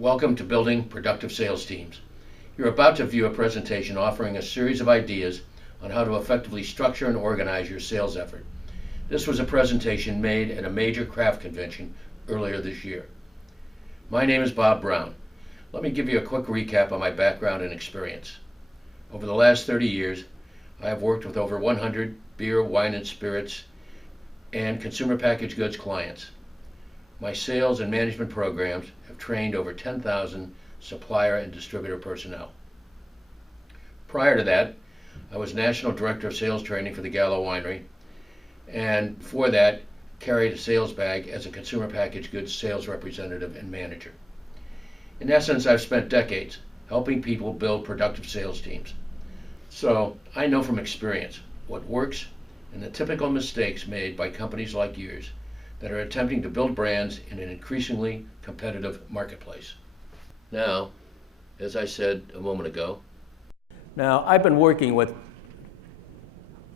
Welcome to Building Productive Sales Teams. You're about to view a presentation offering a series of ideas on how to effectively structure and organize your sales effort. This was a presentation made at a major craft convention earlier this year. My name is Bob Brown. Let me give you a quick recap on my background and experience. Over the last 30 years, I have worked with over 100 beer, wine, and spirits and consumer packaged goods clients. My sales and management programs have trained over 10,000 supplier and distributor personnel. Prior to that, I was National Director of Sales Training for the Gallo Winery, and before that, carried a sales bag as a consumer packaged goods sales representative and manager. In essence, I've spent decades helping people build productive sales teams. So I know from experience what works and the typical mistakes made by companies like yours that are attempting to build brands in an increasingly competitive marketplace. Now, as I said a moment ago, I've been working with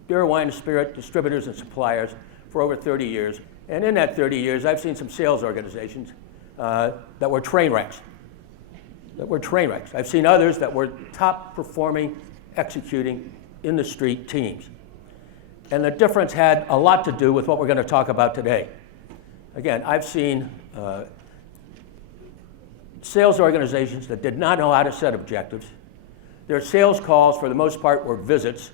beer, wine, and spirit distributors and suppliers for over 30 years. And in that 30 years, I've seen some sales organizations that were train wrecks. I've seen others that were top performing, executing in the street teams. And the difference had a lot to do with what we're going to talk about today. Again, I've seen sales organizations that did not know how to set objectives. Their sales calls, for the most part, were visits.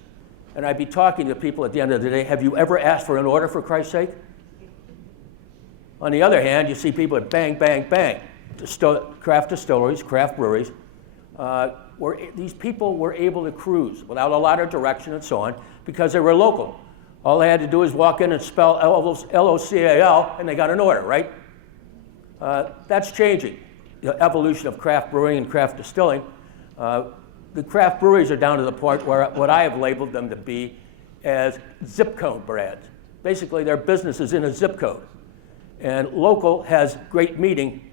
And I'd be talking to people at the end of the day, have you ever asked for an order, for Christ's sake? On the other hand, you see people at bang, bang, bang. Craft distilleries, craft breweries. These people were able to cruise without a lot of direction and so on because they were local. All they had to do is walk in and spell L-O-C-A-L, and they got an order, right? That's changing. The evolution of craft brewing and craft distilling. The craft breweries are down to the point where what I have labeled them to be as zip code brands. Basically, their business is in a zip code. And local has great meaning,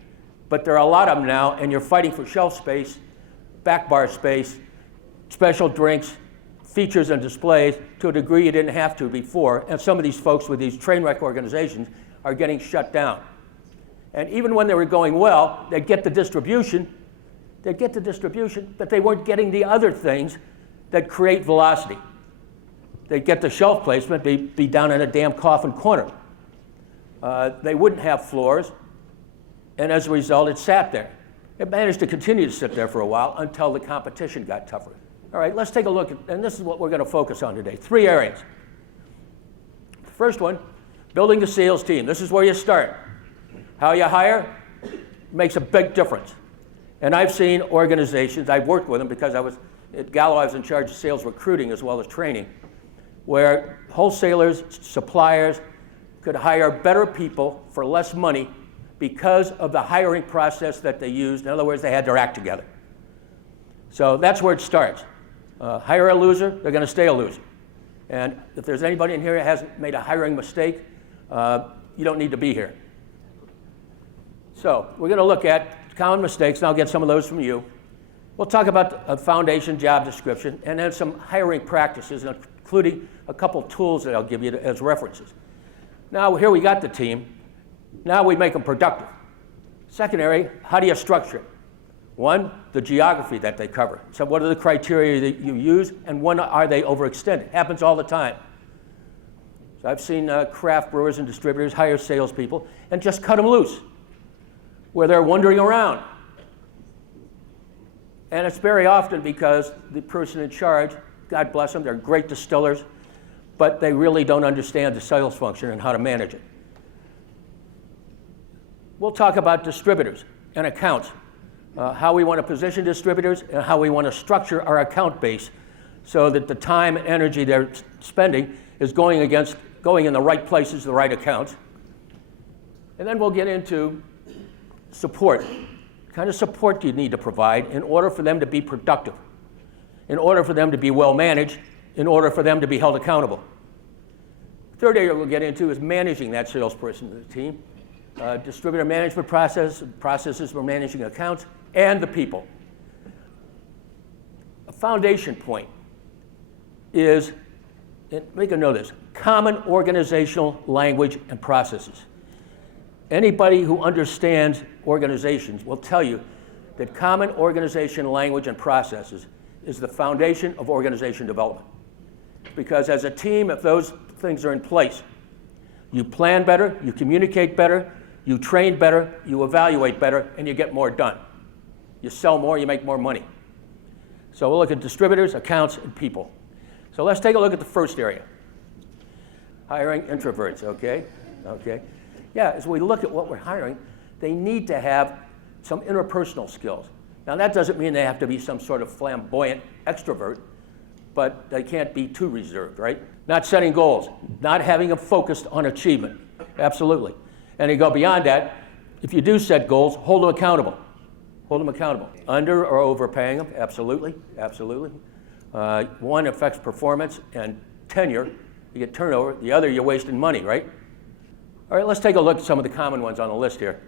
but there are a lot of them now, and you're fighting for shelf space, back bar space, special drinks, features and displays to a degree you didn't have to before. And some of these folks with these train wreck organizations are getting shut down. And even when they were going well, they'd get the distribution, but they weren't getting the other things that create velocity. They'd get the shelf placement, be down in a damn coffin corner. They wouldn't have floors, and as a result, it sat there. It managed to continue to sit there for a while until the competition got tougher. All right, let's take a look at, and this is what we're going to focus on today. 3 areas. The first one, building the sales team. This is where you start. How you hire makes a big difference. And I've seen organizations, I've worked with them because I was at Gallo, I was in charge of sales recruiting as well as training, where wholesalers, suppliers could hire better people for less money because of the hiring process that they used. In other words, they had their act together. So that's where it starts. Hire a loser, they're going to stay a loser. And if there's anybody in here who hasn't made a hiring mistake, you don't need to be here. So we're going to look at common mistakes, and I'll get some of those from you. We'll talk about a foundation job description, and then some hiring practices, including a couple tools that I'll give you as references. Now, here we got the team. Now we make them productive. Second area, how do you structure it? 1, the geography that they cover. So what are the criteria that you use, and when are they overextended? Happens all the time. So I've seen craft brewers and distributors hire salespeople and just cut them loose, where they're wandering around. And it's very often because the person in charge, God bless them, they're great distillers, but they really don't understand the sales function and how to manage it. We'll talk about distributors and accounts, how we want to position distributors and how we want to structure our account base so that the time and energy they're spending is going in the right places, the right accounts. And then we'll get into support. What kind of support do you need to provide in order for them to be productive, in order for them to be well managed, in order for them to be held accountable? Third area we'll get into is managing that salesperson to the team. Distributor management processes for managing accounts, and the people. A foundation point is, and make a note of this, common organizational language and processes. Anybody who understands organizations will tell you that common organization language and processes is the foundation of organization development. Because as a team, if those things are in place, you plan better, you communicate better, you train better, you evaluate better, and you get more done. You sell more, you make more money. So we'll look at distributors, accounts, and people. So let's take a look at the first area. Hiring introverts, okay? Okay. Yeah, as we look at what we're hiring, they need to have some interpersonal skills. Now that doesn't mean they have to be some sort of flamboyant extrovert, but they can't be too reserved, right? Not setting goals, not having them focused on achievement, absolutely. And you go beyond that, if you do set goals, hold them accountable. Hold them accountable. Under or overpaying them, absolutely, absolutely. One affects performance and tenure, you get turnover. The other, you're wasting money, right? All right, let's take a look at some of the common ones on the list here.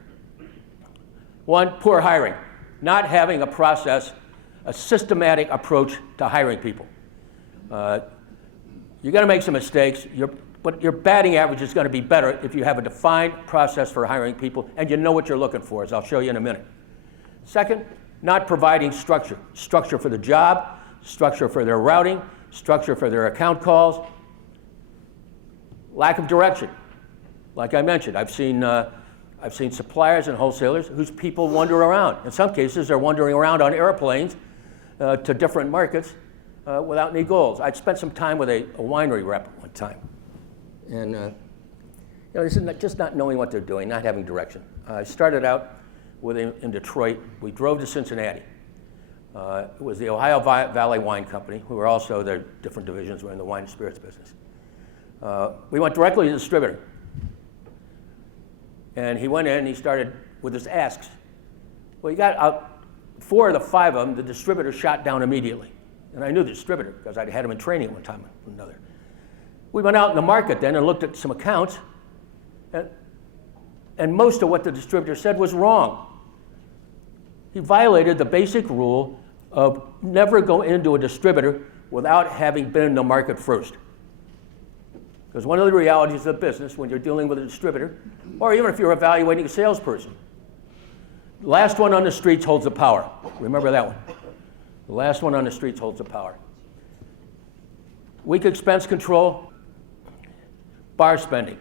One, poor hiring. Not having a process, a systematic approach to hiring people. You're going to make some mistakes, but your batting average is going to be better if you have a defined process for hiring people and you know what you're looking for, as I'll show you in a minute. Second, not providing structure. Structure for the job, structure for their routing, structure for their account calls. Lack of direction. Like I mentioned, I've seen suppliers and wholesalers whose people wander around. In some cases, they're wandering around on airplanes to different markets without any goals. I'd spent some time with a winery rep at one time. And this is just not knowing what they're doing, not having direction. I started out with him in Detroit. We drove to Cincinnati. It was the Ohio Valley Wine Company, who were also, their different divisions were in the wine and spirits business. We went directly to the distributor. And he went in and he started with his asks. Well, he got 4 of the 5 of them, the distributor shot down immediately. And I knew the distributor because I'd had him in training one time with another. We went out in the market then and looked at some accounts, and most of what the distributor said was wrong. He violated the basic rule of never go into a distributor without having been in the market first. Because one of the realities of the business when you're dealing with a distributor, or even if you're evaluating a salesperson, the last one on the streets holds the power. Remember that one. The last one on the streets holds the power. Weak expense control, bar spending,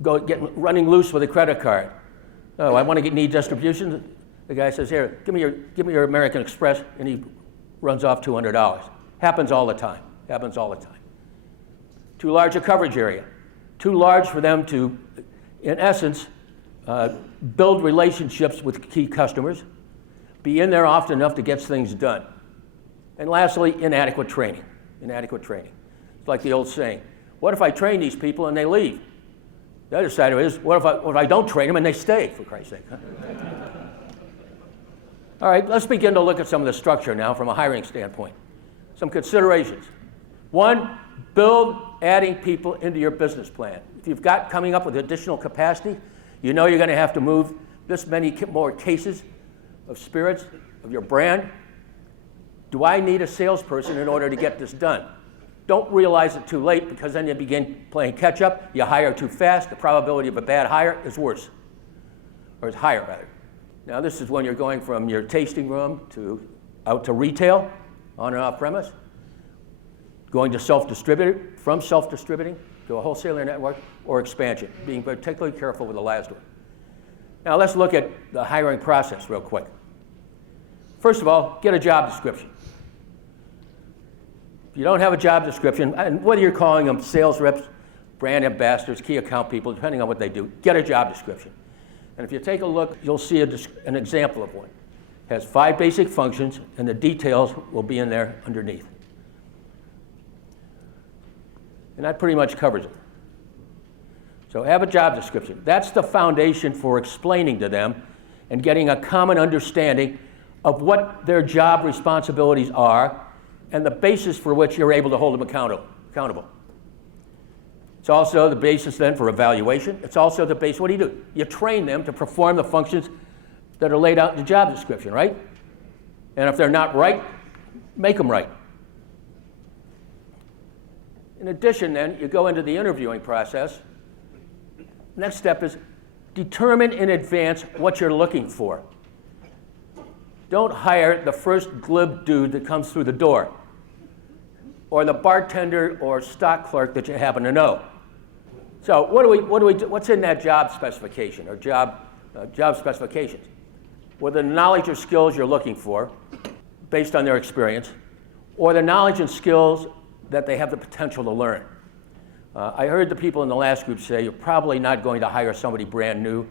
running loose with a credit card. Oh, I want to need distribution. The guy says, here, give me your American Express, and he runs off $200. Happens all the time. Happens all the time. Too large a coverage area. Too large for them to, in essence, build relationships with key customers, be in there often enough to get things done. And lastly, inadequate training. Inadequate training. It's like the old saying, what if I train these people and they leave? The other side of it is, what if I don't train them and they stay, for Christ's sake? Huh? All right, let's begin to look at some of the structure now from a hiring standpoint. Some considerations. One, build adding people into your business plan. If you've got coming up with additional capacity, you know you're going to have to move this many more cases of spirits, of your brand. Do I need a salesperson in order to get this done? Don't realize it too late, because then you begin playing catch up, you hire too fast, the probability of a bad hire is worse, or is higher rather. Now this is when you're going from your tasting room out to retail, on and off premise, going to from self-distributing to a wholesaler network, or expansion, being particularly careful with the last one. Now let's look at the hiring process real quick. First of all, get a job description. If you don't have a job description, and whether you're calling them sales reps, brand ambassadors, key account people, depending on what they do, get a job description. And if you take a look, you'll see an example of one. It has 5 basic functions, and the details will be in there underneath. And that pretty much covers it. So have a job description. That's the foundation for explaining to them and getting a common understanding of what their job responsibilities are and the basis for which you're able to hold them accountable. It's also the basis then for evaluation. It's also the basis, what do? You train them to perform the functions that are laid out in the job description, right? And if they're not right, make them right. In addition then, you go into the interviewing process. Next step is determine in advance what you're looking for. Don't hire the first glib dude that comes through the door, or the bartender or stock clerk that you happen to know. So what's in that job specification or job specifications? Well, the knowledge or skills you're looking for based on their experience, or the knowledge and skills that they have the potential to learn. I heard the people in the last group say you're probably not going to hire somebody brand new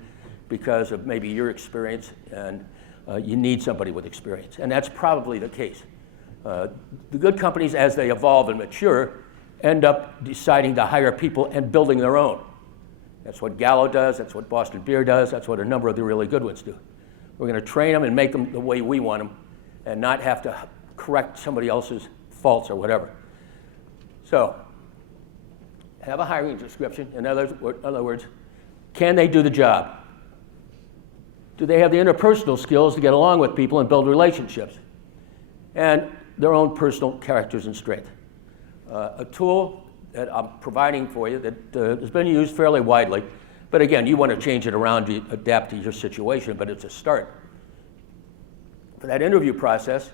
because of maybe your experience, and you need somebody with experience. And that's probably the case. The good companies, as they evolve and mature, end up deciding to hire people and building their own. That's what Gallo does, that's what Boston Beer does, that's what a number of the really good ones do. We're going to train them and make them the way we want them and not have to correct somebody else's faults or whatever. So, have a hiring description. In other words, can they do the job? Do they have the interpersonal skills to get along with people and build relationships? And their own personal characters and strengths. A tool that I'm providing for you that has been used fairly widely, but again, you want to change it around to adapt to your situation, but it's a start. For that interview process,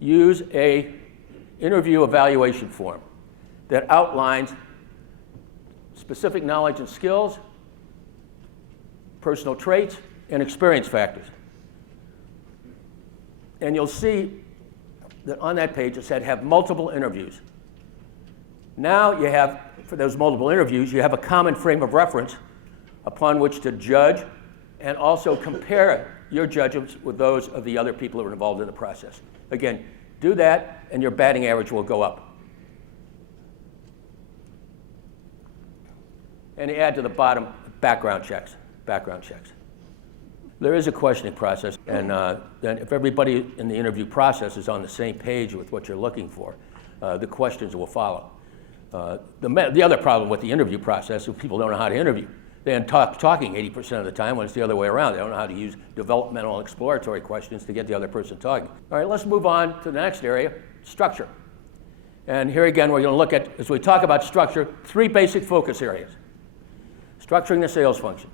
use a interview evaluation form that outlines specific knowledge and skills, personal traits, and experience factors. And you'll see that on that page it said have multiple interviews. Now you have, for those multiple interviews, you have a common frame of reference upon which to judge and also compare your judgments with those of the other people who are involved in the process. Again, do that and your batting average will go up. And you add to the bottom background checks. There is a questioning process, and then if everybody in the interview process is on the same page with what you're looking for, the questions will follow. The other problem with the interview process is people don't know how to interview. They end up talking 80% of the time when it's the other way around. They don't know how to use developmental and exploratory questions to get the other person talking. All right, let's move on to the next area, structure. And here again, we're going to look at, as we talk about structure, 3 basic focus areas. Structuring the sales function.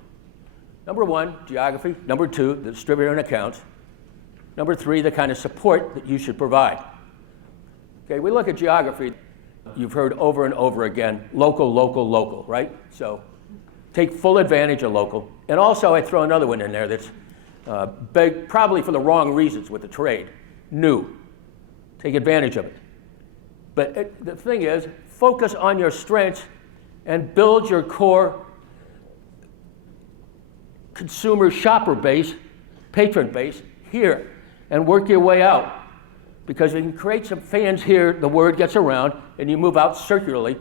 Number 1, geography. Number 2, the distributor and accounts. Number 3, the kind of support that you should provide. Okay, we look at geography. You've heard over and over again, local, local, local, right? So take full advantage of local. And also I throw another one in there that's big, probably for the wrong reasons with the trade. New. Take advantage of it. But the thing is, focus on your strengths and build your core consumer shopper base, patron base here, and work your way out. Because if you can create some fans here, the word gets around, and you move out circularly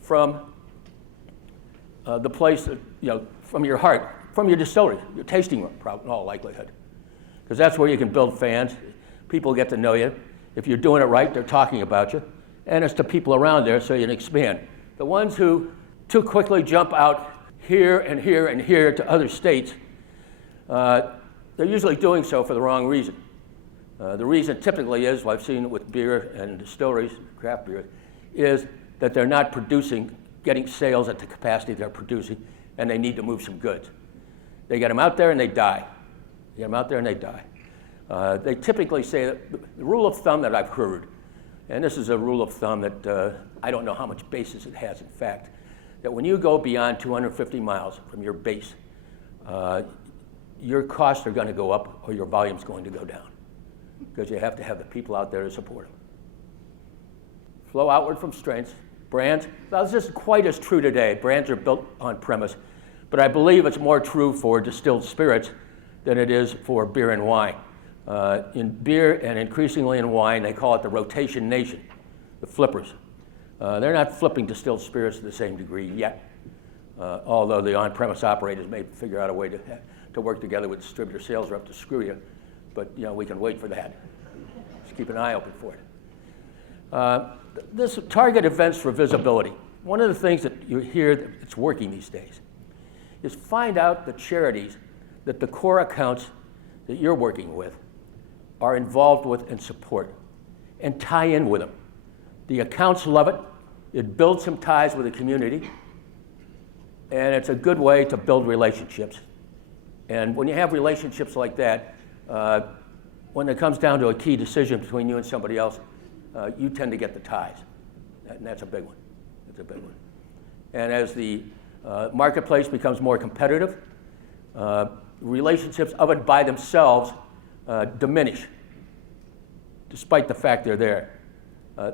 from the place, that, from your heart, from your distillery, your tasting room, in all likelihood. Because that's where you can build fans. People get to know you. If you're doing it right, they're talking about you. And it's the people around there, so you can expand. The ones who too quickly jump out here and here and here to other states, they're usually doing so for the wrong reason. The reason typically is, I've seen it with beer and distilleries, craft beer, is that they're not getting sales at the capacity they're producing, and they need to move some goods. They get them out there and they die. They typically say that the rule of thumb that I've heard, and this is a rule of thumb that I don't know how much basis it has in fact, that when you go beyond 250 miles from your base, your costs are going to go up or your volume's going to go down, because you have to have the people out there to support them. Flow outward from strengths. Brands, now this isn't quite as true today. Brands are built on premise, but I believe it's more true for distilled spirits than it is for beer and wine. In beer and increasingly in wine, they call it the rotation nation, the flippers. They're not flipping distilled spirits to the same degree yet, although the on-premise operators may figure out a way to work together with distributor sales rep to screw you, but we can wait for that. Just keep an eye open for it. This target events for visibility. One of the things that you hear that's working these days is find out the charities that the core accounts that you're working with are involved with and support, and tie in with them. The accounts love it. It builds some ties with the community, and it's a good way to build relationships. And when you have relationships like that, when it comes down to a key decision between you and somebody else, you tend to get the ties. And that's a big one. That's a big one. And as the marketplace becomes more competitive, relationships of and by themselves diminish, despite the fact they're there.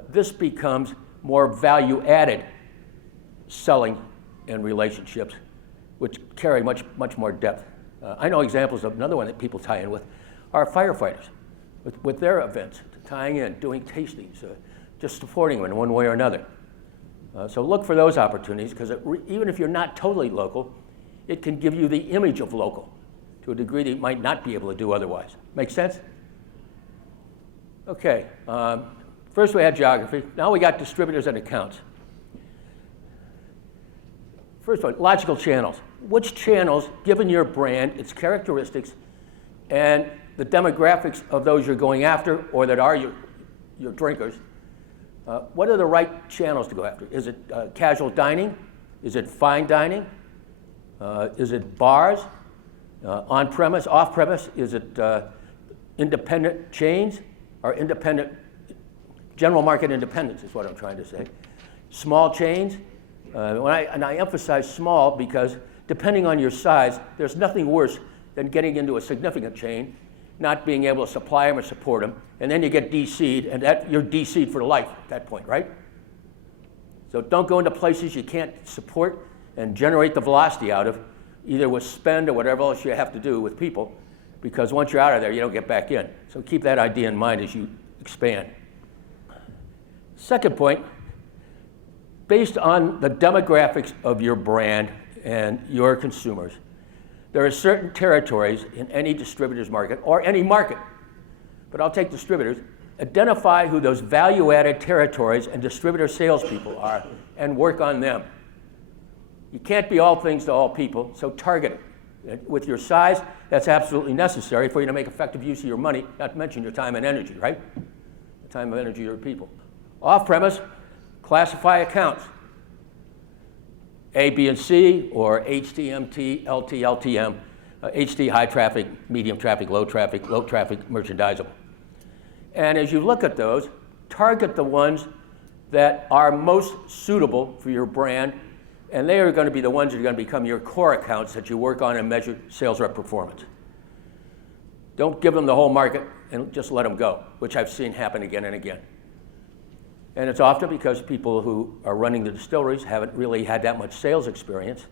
This becomes more value-added selling and relationships, which carry much more depth. I know examples of another one that people tie in with are firefighters, with their events, tying in, doing tastings, just supporting them in one way or another. So look for those opportunities, because even if you're not totally local, it can give you the image of local to a degree that you might not be able to do otherwise. Make sense? Okay, first we had geography, now we got distributors and accounts. First one, logical channels. Which channels, given your brand, its characteristics, and the demographics of those you're going after or that are your drinkers, what are the right channels to go after? Is it casual dining? Is it fine dining? Is it bars? On-premise, off-premise? Is it independent chains or independent, general market independents is what I'm trying to say. Small chains? And I emphasize small because depending on your size, there's nothing worse than getting into a significant chain, not being able to supply them or support them, and then you get DC'd, and you're DC'd for life at that point, right? So don't go into places you can't support and generate the velocity out of, either with spend or whatever else you have to do with people, because once you're out of there, you don't get back in. So keep that idea in mind as you expand. Second point, based on the demographics of your brand and your consumers, there are certain territories in any distributor's market, or any market, but I'll take distributors, identify who those value-added territories and distributor salespeople are and work on them. You can't be all things to all people, so target it. With your size, that's absolutely necessary for you to make effective use of your money, not to mention your time and energy, right? The time and energy of your people. Off-premise, classify accounts. A, B, and C, or HDMT, LT, LTM, HD, high traffic, medium traffic, low traffic, merchandisable. And as you look at those, target the ones that are most suitable for your brand, and they are going to be the ones that are going to become your core accounts that you work on and measure sales rep performance. Don't give them the whole market and just let them go, which I've seen happen again and again. And it's often because people who are running the distilleries haven't really had that much sales experience,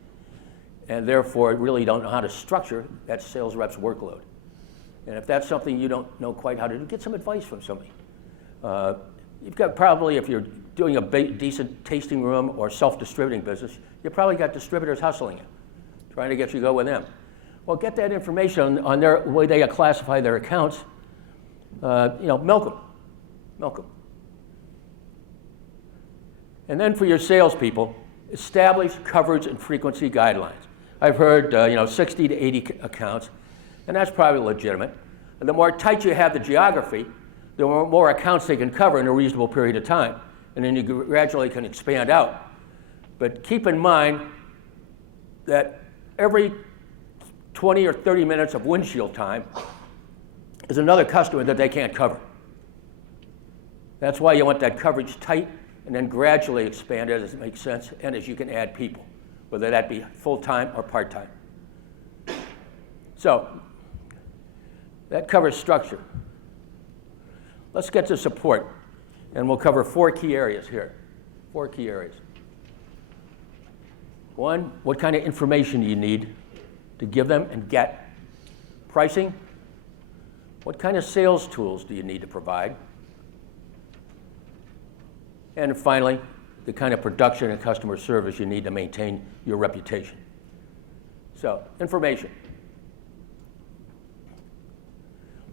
and therefore really don't know how to structure that sales rep's workload. And if that's something you don't know quite how to do, get some advice from somebody. You've got probably, if you're doing a decent tasting room or self-distributing business, you've probably got distributors hustling you, trying to get you to go with them. Well, get that information on their way they classify their accounts. Milk them. And then for your salespeople, establish coverage and frequency guidelines. I've heard 60 to 80 accounts, and that's probably legitimate. And the more tight you have the geography, the more accounts they can cover in a reasonable period of time. And then you gradually can expand out. But keep in mind that every 20 or 30 minutes of windshield time is another customer that they can't cover. That's why you want that coverage tight, and then gradually expand as it makes sense and as you can add people, whether that be full-time or part-time. So that covers structure. Let's get to support, and we'll cover 4 key areas here. 4 key areas. 1, what kind of information do you need to give them and get? Pricing. What kind of sales tools do you need to provide? And finally, the kind of production and customer service you need to maintain your reputation. So, information.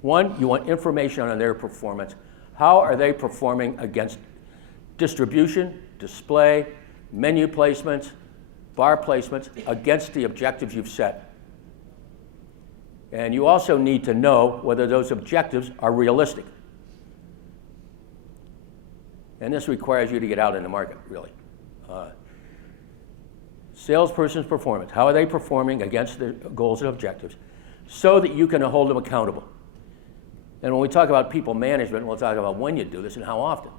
1, you want information on their performance. How are they performing against distribution, display, menu placements, bar placements, against the objectives you've set? And you also need to know whether those objectives are realistic. And this requires you to get out in the market, really. Salesperson's performance. How are they performing against their goals and objectives so that you can hold them accountable? And when we talk about people management, we'll talk about when you do this and how often.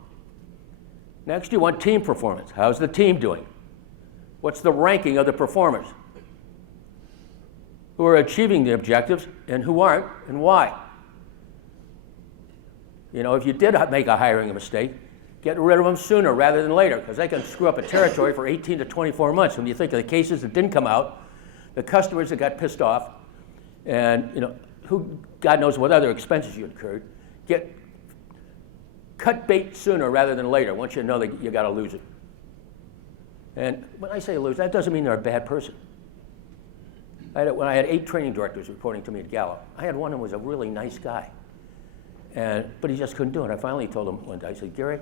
Next, you want team performance. How's the team doing? What's the ranking of the performers? Who are achieving the objectives and who aren't, and why? You know, if you did make a hiring mistake, get rid of them sooner rather than later, because they can screw up a territory for 18 to 24 months. When you think of the cases that didn't come out, the customers that got pissed off, and you know, who God knows what other expenses you incurred, cut bait sooner rather than later once you know that you got to lose it. And when I say lose, that doesn't mean they're a bad person. When I had 8 training directors reporting to me at Gallup, I had one who was a really nice guy, but he just couldn't do it. I finally told him one day, I said, Gary,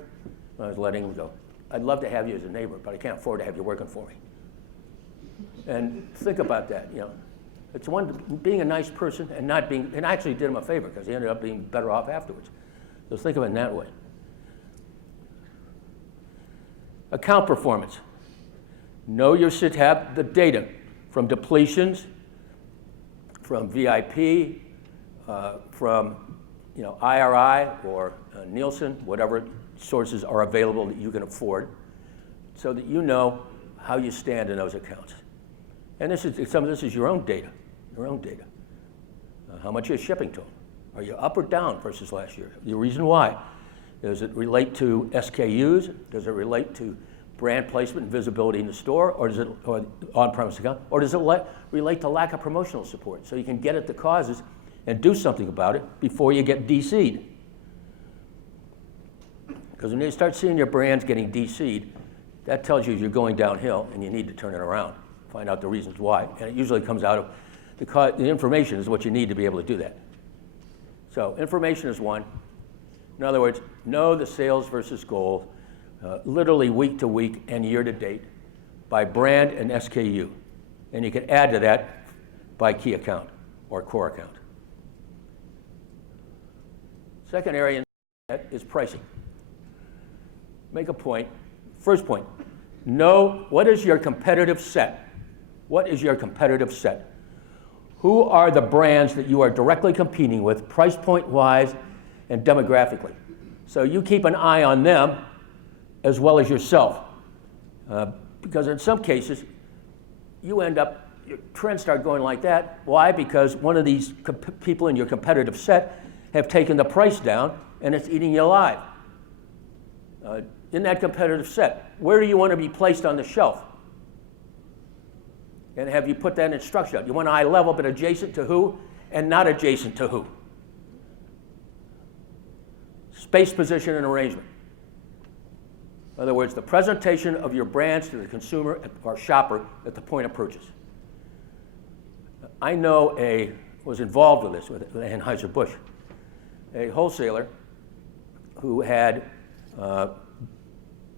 when I was letting him go, I'd love to have you as a neighbor, but I can't afford to have you working for me. And think about that, you know. It's one, being a nice person and not being, and I actually did him a favor because he ended up being better off afterwards. So think of it in that way. Account performance. Know you should have the data from depletions, from VIP, from IRI or Nielsen, whatever sources are available that you can afford, so that you know how you stand in those accounts. And some of this is your own data, how much you're shipping to them. Are you up or down versus last year? The reason why. Does it relate to SKUs? Does it relate to brand placement and visibility in the store, or does it on-premise account, or does it relate to lack of promotional support? So you can get at the causes and do something about it before you get DC'd. Because when you start seeing your brands getting DC'd, that tells you you're going downhill and you need to turn it around. Find out the reasons why. And it usually comes out of the information is what you need to be able to do that. So information is one. In other words, know the sales versus goal, literally week to week and year to date by brand and SKU. And you can add to that by key account or core account. Second area is pricing. Make a point. First point, know what is your competitive set. What is your competitive set? Who are the brands that you are directly competing with, price point wise and demographically? So you keep an eye on them as well as yourself. Because in some cases, your trends start going like that. Why? Because one of these people in your competitive set have taken the price down and it's eating you alive. In that competitive set, where do you want to be placed on the shelf? And have you put that instruction out? You want eye level, but adjacent to who and not adjacent to who? Space, position, and arrangement. In other words, the presentation of your brands to the consumer or shopper at the point of purchase. I was involved with this with Anheuser-Busch, a wholesaler who had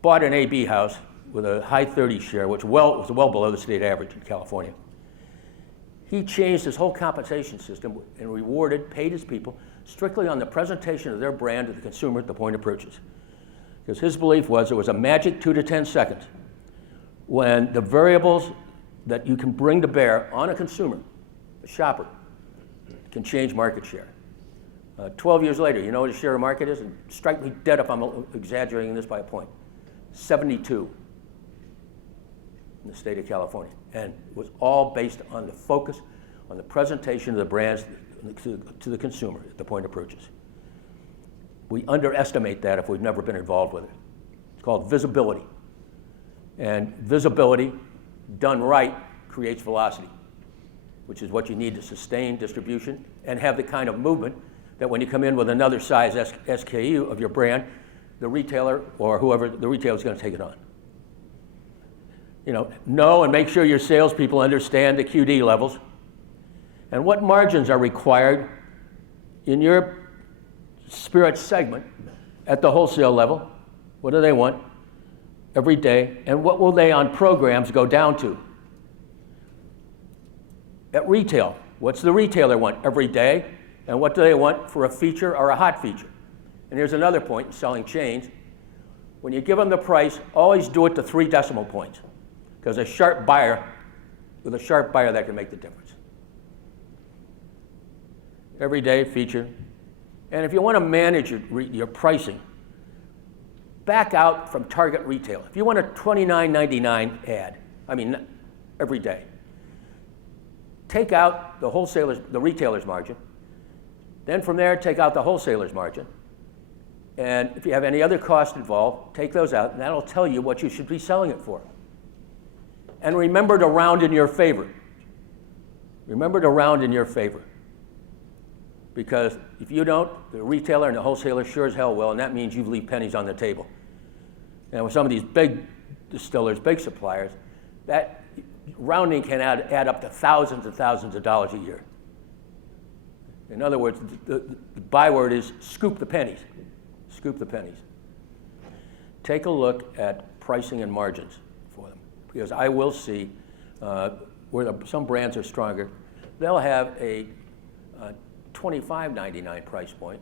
bought an AB house with a high 30 share, which was well below the state average in California. He changed his whole compensation system and paid his people strictly on the presentation of their brand to the consumer at the point of purchase. Because his belief was there was a magic 2 to 10 seconds when the variables that you can bring to bear on a consumer, a shopper, can change market share. 12 years later, you know what his share of market is? And strike me dead if I'm exaggerating this by a point. 72 in the state of California. And it was all based on the focus on the presentation of the brands to the consumer at the point of purchase. We underestimate that if we've never been involved with it. It's called visibility. And visibility done right creates velocity, which is what you need to sustain distribution and have the kind of movement that when you come in with another size SKU of your brand, the retailer or whoever, the retailer is going to take it on. Know and make sure your salespeople understand the QD levels and what margins are required in your spirit segment at the wholesale level. What do they want every day, and what will they on programs go down to? At retail, what's the retailer want every day, and what do they want for a feature or a hot feature? And here's another point in selling chains. When you give them the price, always do it to 3 decimal points, because with a sharp buyer, that can make the difference. Every day feature, And if you want to manage your pricing, back out from target retail. If you want a $29.99 ad, every day, take out the retailer's margin. Then from there, take out the wholesaler's margin. And if you have any other cost involved, take those out, and that'll tell you what you should be selling it for. And remember to round in your favor. Remember to round in your favor. Because if you don't, the retailer and the wholesaler sure as hell will, and that means you leave pennies on the table. And with some of these big distillers, big suppliers, that rounding can add up to thousands and thousands of dollars a year. In other words, the byword is scoop the pennies. Scoop the pennies. Take a look at pricing and margins for them, because I will see where some brands are stronger. They'll have a $25.99 price point,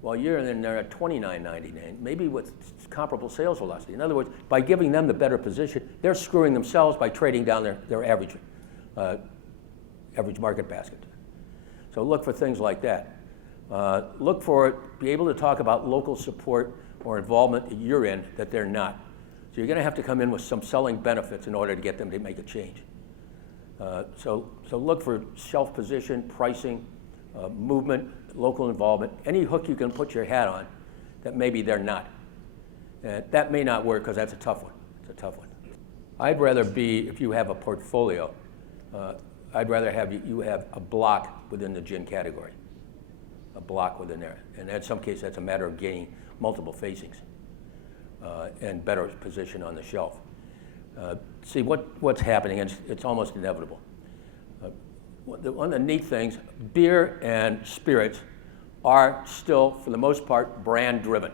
while you're in there at $29.99, maybe with comparable sales velocity. In other words, by giving them the better position, they're screwing themselves by trading down their average market basket. So look for things like that. Be able to talk about local support or involvement that you're in that they're not. So you're going to have to come in with some selling benefits in order to get them to make a change. So look for shelf position, pricing, movement, local involvement, any hook you can put your hat on that maybe they're not. That may not work because that's a tough one. It's a tough one. I'd rather if you have a portfolio, I'd rather have you have a block within the gin category. A block within there. And in some cases, that's a matter of gaining multiple facings and better position on the shelf. See what's happening, and it's almost inevitable. One of the neat things, beer and spirits are still, for the most part, brand driven.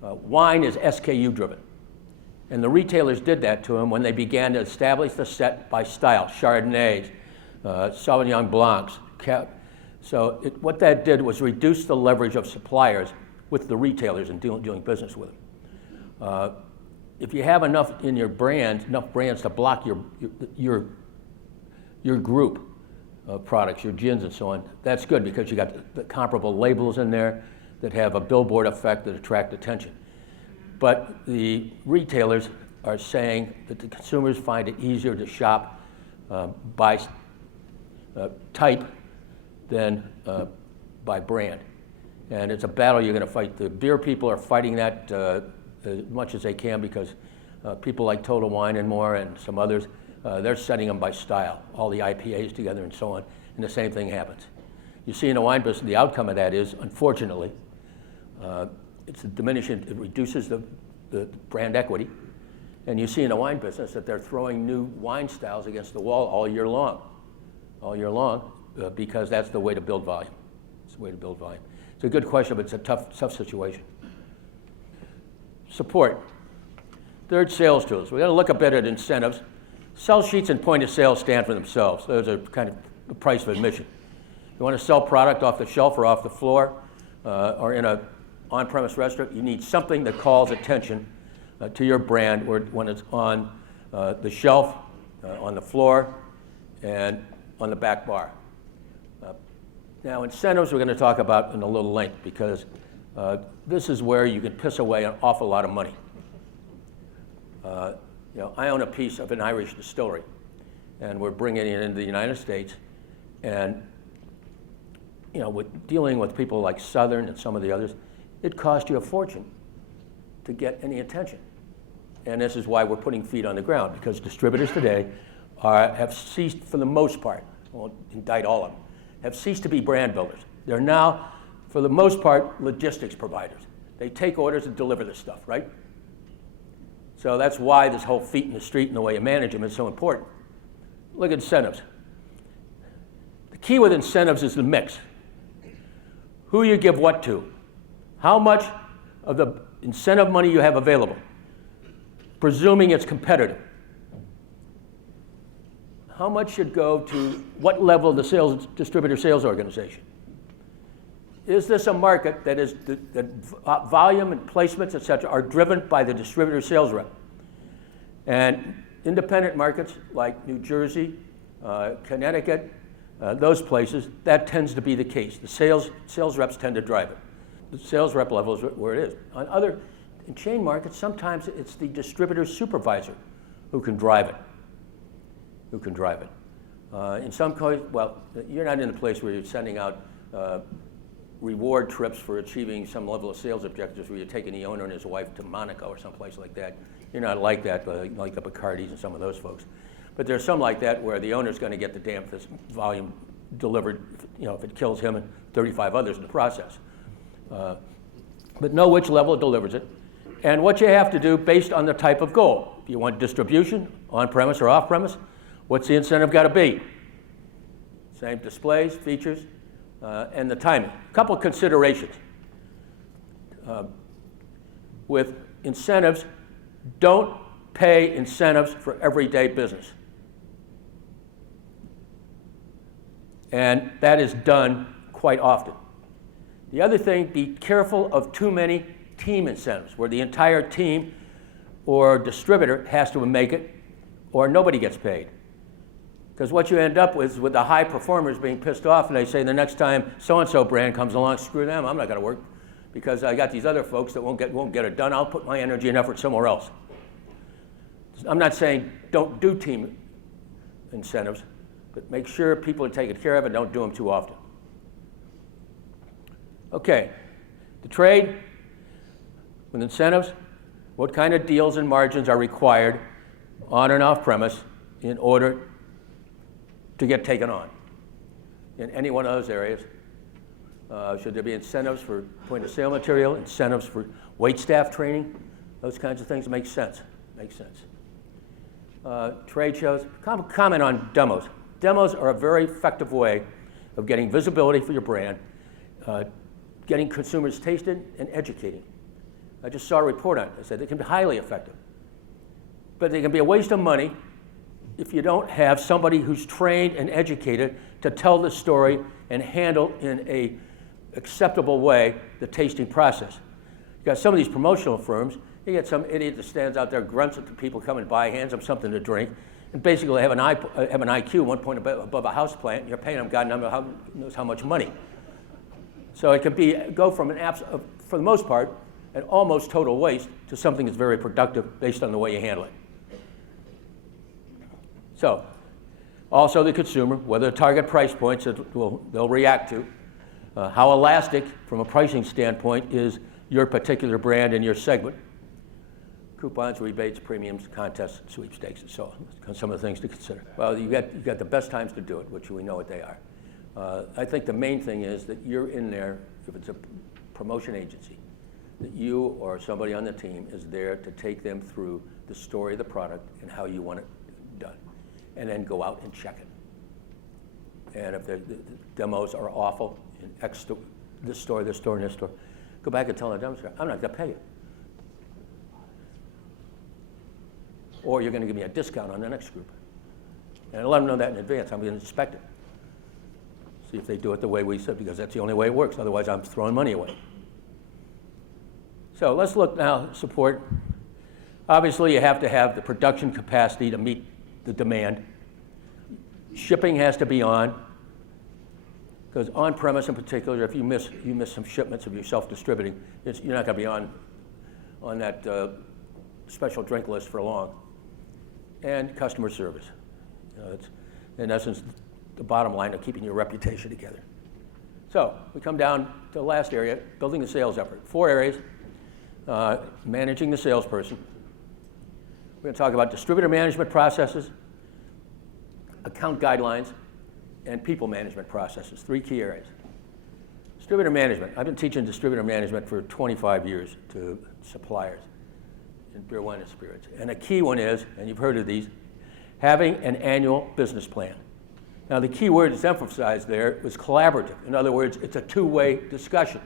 Wine is SKU driven. And the retailers did that to them when they began to establish the set by style, Chardonnays, Sauvignon Blancs. So what that did was reduce the leverage of suppliers with the retailers and doing business with them. If you have enough in your brand, enough brands to block your group of products, your gins and so on, that's good because you got the comparable labels in there that have a billboard effect that attract attention. But the retailers are saying that the consumers find it easier to shop by type than by brand. And it's a battle you're going to fight. The beer people are fighting that as much as they can because people like Total Wine and more and some others, they're setting them by style, all the IPAs together and so on, and the same thing happens. You see in the wine business, the outcome of that is, unfortunately, it reduces the brand equity, and you see in the wine business that they're throwing new wine styles against the wall all year long, because that's the way to build volume. It's the way to build volume. It's a good question, but it's a tough situation. Support. Third, sales tools. We're going to look a bit at incentives. Sell sheets and point of sale stand for themselves. Those are kind of the price of admission. You want to sell product off the shelf or off the floor or in an on-premise restaurant, you need something that calls attention to your brand when it's on the shelf, on the floor, and on the back bar. Now, incentives we're going to talk about in a little length because this is where you can piss away an awful lot of money. I own a piece of an Irish distillery, and we're bringing it into the United States, and with dealing with people like Southern and some of the others, it cost you a fortune to get any attention. And this is why we're putting feet on the ground, because distributors today have ceased, for the most part, I won't indict all of them, have ceased to be brand builders. They're now, for the most part, logistics providers. They take orders and deliver this stuff, right? So that's why this whole feet in the street and the way you manage them is so important. Look at incentives. The key with incentives is the mix. Who you give what to. How much of the incentive money you have available, presuming it's competitive. How much should go to what level of the distributor sales organization? Is this a market that volume and placements, et cetera, are driven by the distributor sales rep? And independent markets like New Jersey, Connecticut, those places, that tends to be the case. The sales reps tend to drive it. The sales rep level is where it is. In chain markets, sometimes it's the distributor supervisor who can drive it. In some cases, well, you're not in a place where you're sending out reward trips for achieving some level of sales objectives where you're taking the owner and his wife to Monaco or someplace like that. You're not like that, like the Bacardis and some of those folks. But there's some like that where the owner's going to get the damn volume delivered, if it kills him and 35 others in the process. But know which level it delivers it, and what you have to do based on the type of goal. If you want distribution, on-premise or off-premise, what's the incentive got to be? Same displays, features, and the timing. A couple of considerations. With incentives, don't pay incentives for everyday business. And that is done quite often. The other thing, be careful of too many team incentives, where the entire team or distributor has to make it, or nobody gets paid. Because what you end up with the high performers being pissed off, and they say the next time so-and-so brand comes along, screw them, I'm not going to work, because I got these other folks that won't get it done. I'll put my energy and effort somewhere else. I'm not saying don't do team incentives, but make sure people are taken care of and don't do them too often. Okay, the trade with incentives, what kind of deals and margins are required on and off premise in order to get taken on in any one of those areas? Should there be incentives for point of sale material, incentives for wait staff training? Those kinds of things make sense. Trade shows, comment on demos. Demos are a very effective way of getting visibility for your brand, getting consumers tasted and educating. I just saw a report on it. I said they can be highly effective. But they can be a waste of money if you don't have somebody who's trained and educated to tell the story and handle in a acceptable way the tasting process. You got some of these promotional firms, you get some idiot that stands out there, grunts at the people coming by, hands them something to drink, and basically have an IQ 1 point above a house plant, and you're paying them God knows how much money. So it can go from for the most part, an almost total waste to something that's very productive based on the way you handle it. So, also the consumer, whether target price points that they'll react to, how elastic from a pricing standpoint is your particular brand and your segment, coupons, rebates, premiums, contests, sweepstakes, and so on. Some of the things to consider. Well, you got the best times to do it, which we know what they are. I think the main thing is that you're in there, if it's a promotion agency, that you or somebody on the team is there to take them through the story of the product and how you want it done, and then go out and check it. And if the demos are awful in this store, and this store, go back and tell the demo store, I'm not going to pay you. Or you're going to give me a discount on the next group. And let them know that in advance. I'm going to inspect it. See if they do it the way we said, because that's the only way it works. Otherwise, I'm throwing money away. So let's look now at support. Obviously, you have to have the production capacity to meet the demand. Shipping has to be on, because on-premise in particular, if you miss some shipments of your self-distributing, you're not going to be on that special drink list for long. And customer service. It's, in essence, the bottom line of keeping your reputation together. So we come down to the last area, building the sales effort. 4 areas, managing the salesperson. We're going to talk about distributor management processes, account guidelines, and people management processes. 3 key areas. Distributor management. I've been teaching distributor management for 25 years to suppliers in beer, wine, and spirits. And a key one is, and you've heard of these, having an annual business plan. Now the key word that's emphasized there is collaborative. In other words, it's a 2-way discussion.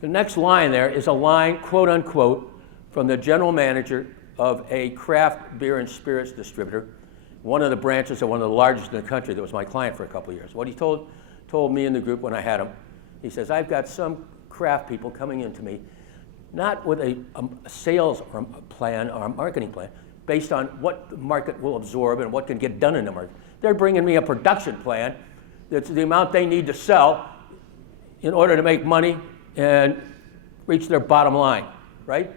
The next line there is a line, quote unquote, from the general manager of a craft beer and spirits distributor, one of the branches of one of the largest in the country that was my client for a couple of years. What he told me in the group when I had him, he says, I've got some craft people coming into me, not with a sales plan or a marketing plan, based on what the market will absorb and what can get done in the market. They're bringing me a production plan It's the amount they need to sell in order to make money and reach their bottom line, right?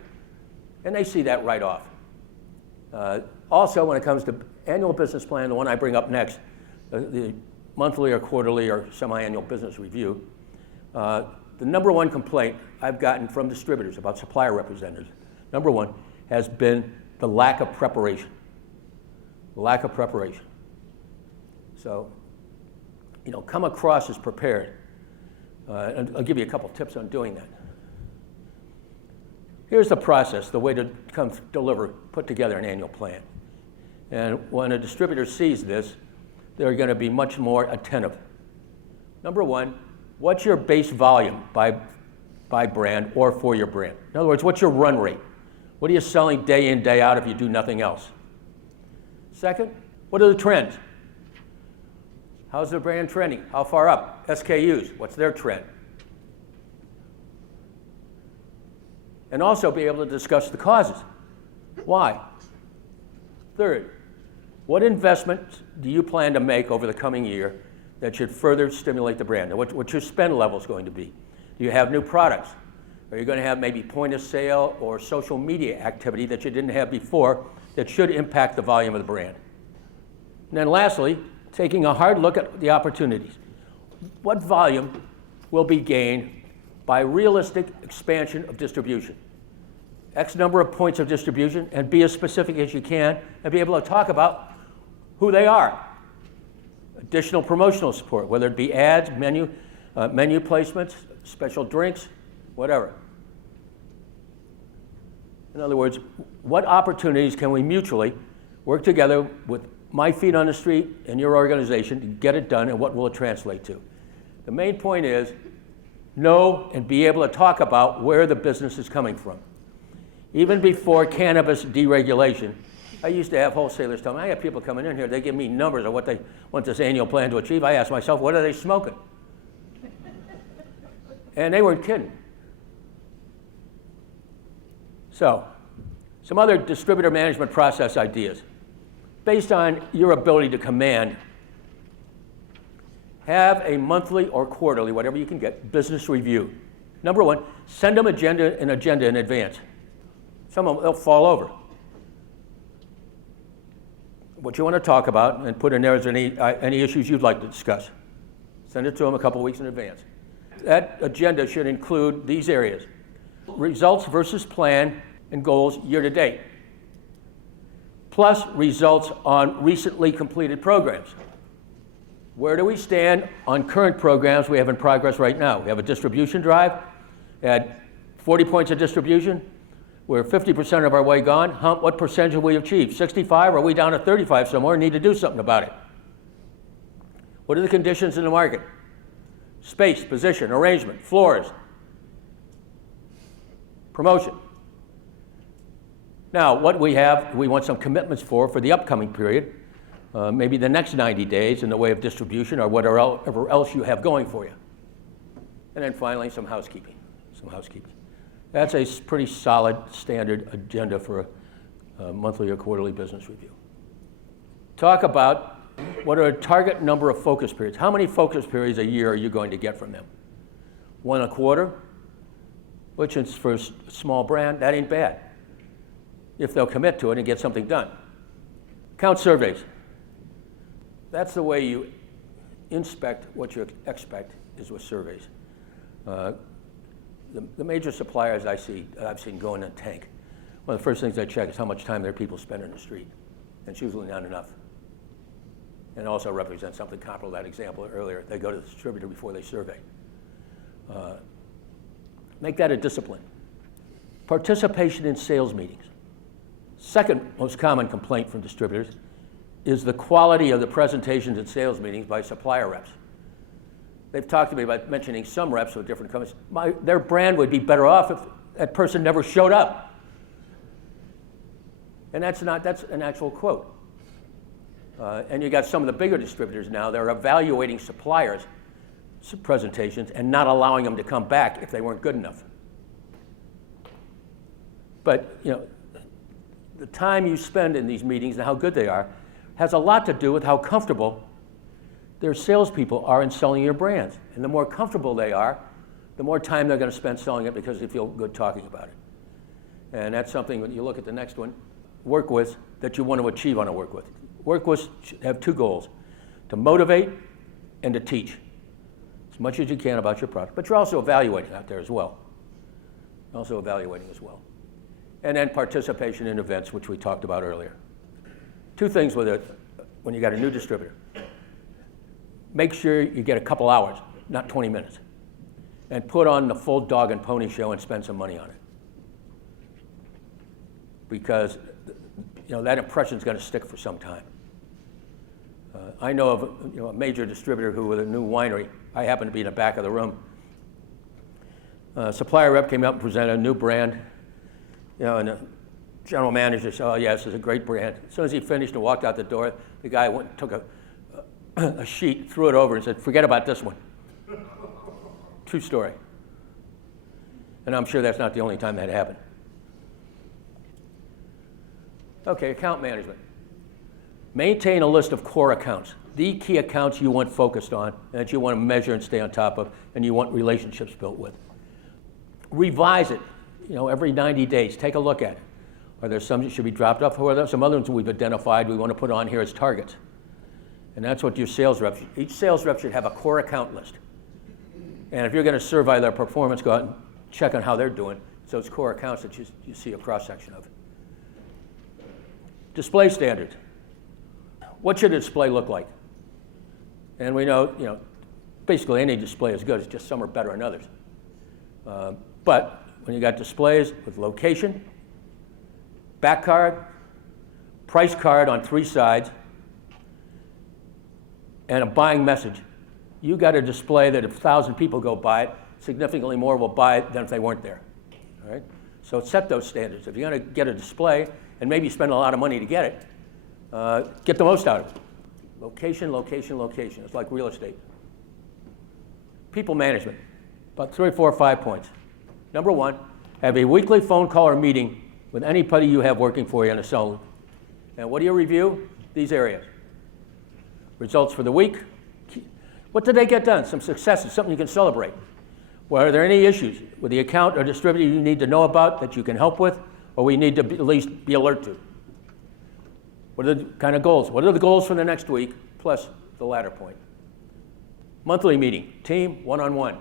And they see that right off. Also, when it comes to annual business plan, the one I bring up next, the monthly or quarterly or semi-annual business review, the number one complaint I've gotten from distributors about supplier representatives, number one, has been the lack of preparation. The lack of preparation. So, come across as prepared. And I'll give you a couple tips on doing that. Here's the process, the way to put together an annual plan. And when a distributor sees this, they're going to be much more attentive. Number one, what's your base volume by brand or for your brand? In other words, what's your run rate? What are you selling day in, day out if you do nothing else? Second, what are the trends? How's the brand trending? How far up? SKUs, what's their trend? And also be able to discuss the causes. Why? Third, what investments do you plan to make over the coming year that should further stimulate the brand? What's your spend levels going to be? Do you have new products? Are you going to have maybe point of sale or social media activity that you didn't have before that should impact the volume of the brand? And then lastly, taking a hard look at the opportunities. What volume will be gained by realistic expansion of distribution? X number of points of distribution, and be as specific as you can, and be able to talk about who they are. Additional promotional support, whether it be ads, menu placements, special drinks, whatever. In other words, what opportunities can we mutually work together with my feet on the street and your organization to get it done, and what will it translate to? The main point is know and be able to talk about where the business is coming from. Even before cannabis deregulation, I used to have wholesalers tell me, I have people coming in here, they give me numbers of what they want this annual plan to achieve. I ask myself, what are they smoking? And they weren't kidding. So, some other distributor management process ideas. Based on your ability to command, have a monthly or quarterly, whatever you can get, business review. Number one, send them an agenda in advance. Some of them, they'll fall over. What you want to talk about, and put in there is any issues you'd like to discuss. Send it to them a couple weeks in advance. That agenda should include these areas: results versus plan and goals year to date, plus results on recently completed programs. Where do we stand on current programs we have in progress right now? We have a distribution drive at 40 points of distribution. We're 50% of our way gone. What percentage have we achieved? 65? Are we down to 35 somewhere? Need to do something about it. What are the conditions in the market? Space, position, arrangement, floors, promotion. Now, what we have, we want some commitments for the upcoming period, maybe the next 90 days in the way of distribution or whatever else you have going for you. And then finally, some housekeeping. That's a pretty solid standard agenda for a monthly or quarterly business review. Talk about what are a target number of focus periods. How many focus periods a year are you going to get from them? 1 a quarter, which is for a small brand, that ain't bad, if they'll commit to it and get something done. Count surveys. That's the way you inspect what you expect, is with surveys. The major suppliers I've seen go in a tank. One of the first things I check is how much time their people spend in the street. And it's usually not enough. And it also represents something comparable to that example earlier. They go to the distributor before they survey. Make that a discipline. Participation in sales meetings. Second most common complaint from distributors is the quality of the presentations at sales meetings by supplier reps. They've talked to me about mentioning some reps with different companies. Their brand would be better off if that person never showed up. And that's an actual quote. And you got some of the bigger distributors now, they're evaluating suppliers' presentations and not allowing them to come back if they weren't good enough. But the time you spend in these meetings and how good they are has a lot to do with how comfortable their salespeople are in selling your brands. And the more comfortable they are, the more time they're going to spend selling it because they feel good talking about it. And that's something, when you look at the next one, work with, that you want to achieve on a work with. Work with should have two goals: to motivate and to teach as much as you can about your product. But you're also evaluating out there as well. Also evaluating as well. And then participation in events, which we talked about earlier. Two things with it when you got a new distributor. Make sure you get a couple hours, not 20 minutes. And put on the full dog and pony show and spend some money on it. Because that impression's going to stick for some time. I know of a major distributor who, with a new winery, I happened to be in the back of the room. Supplier rep came up and presented a new brand, and the general manager said, "Oh yes, it's a great brand." As soon as he finished and walked out the door, the guy went and took a sheet, threw it over, and said, "Forget about this one." True story. And I'm sure that's not the only time that happened. Okay, account management. Maintain a list of core accounts, the key accounts you want focused on, and that you want to measure and stay on top of, and you want relationships built with. Revise it, every 90 days. Take a look at it. Are there some that should be dropped off? Or are there some other ones we've identified we want to put on here as targets? And that's what your sales reps, each sales rep should have a core account list. And if you're going to survey their performance, go out and check on how they're doing. So it's core accounts that you see a cross-section of. Display standards. What should a display look like? And we know, basically any display is good. It's just some are better than others. But when you got displays with location, back card, price card on 3 sides, and a buying message, you got a display that if 1,000 people go by it, significantly more will buy it than if they weren't there. All right? So set those standards. If you're going to get a display, and maybe spend a lot of money to get it, get the most out of it. Location, location, location. It's like real estate. People management. About 3, 4, 5 points. Number 1, have a weekly phone call or meeting with anybody you have working for you on a cell. And what do you review? These areas. Results for the week. What did they get done? Some successes, something you can celebrate. Well, are there any issues with the account or distributor you need to know about that you can help with, or we need to at least be alert to? What are the kind of goals? What are the goals for the next week, plus the latter point? Monthly meeting, team, one-on-one.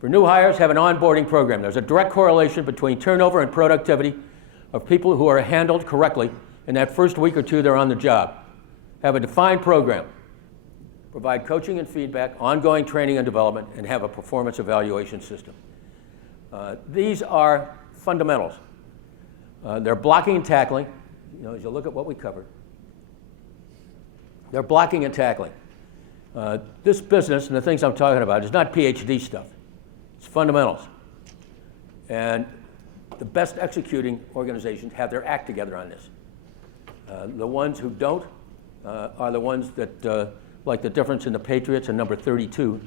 For new hires, have an onboarding program. There's a direct correlation between turnover and productivity of people who are handled correctly in that first week or 2 they're on the job. Have a defined program. Provide coaching and feedback, ongoing training and development, and have a performance evaluation system. These are fundamentals. They're blocking and tackling. As you look at what we covered, they're blocking and tackling. This business and the things I'm talking about is not PhD stuff. It's fundamentals. And the best executing organizations have their act together on this. The ones who don't are the ones that, like the difference in the Patriots and number 32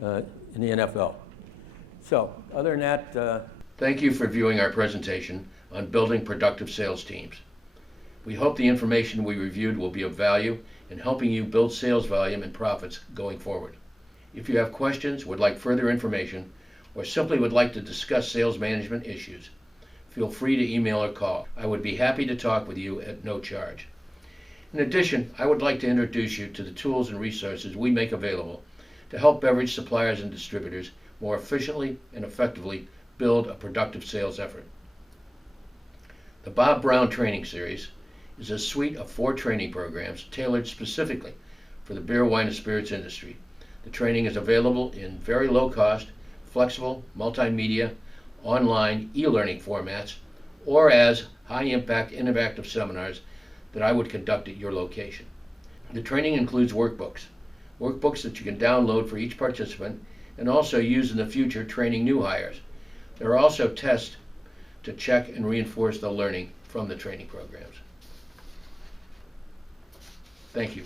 in the NFL. So, other than that... Thank you for viewing our presentation on building productive sales teams. We hope the information we reviewed will be of value in helping you build sales volume and profits going forward. If you have questions, would like further information, or simply would like to discuss sales management issues, feel free to email or call. I would be happy to talk with you at no charge. In addition, I would like to introduce you to the tools and resources we make available to help beverage suppliers and distributors more efficiently and effectively build a productive sales effort. The Bob Brown Training Series is a suite of 4 training programs tailored specifically for the beer, wine, and spirits industry. The training is available in very low cost, flexible, multimedia, online, e-learning formats, or as high-impact, interactive seminars that I would conduct at your location. The training includes workbooks that you can download for each participant and also use in the future training new hires. There are also tests to check and reinforce the learning from the training programs. Thank you.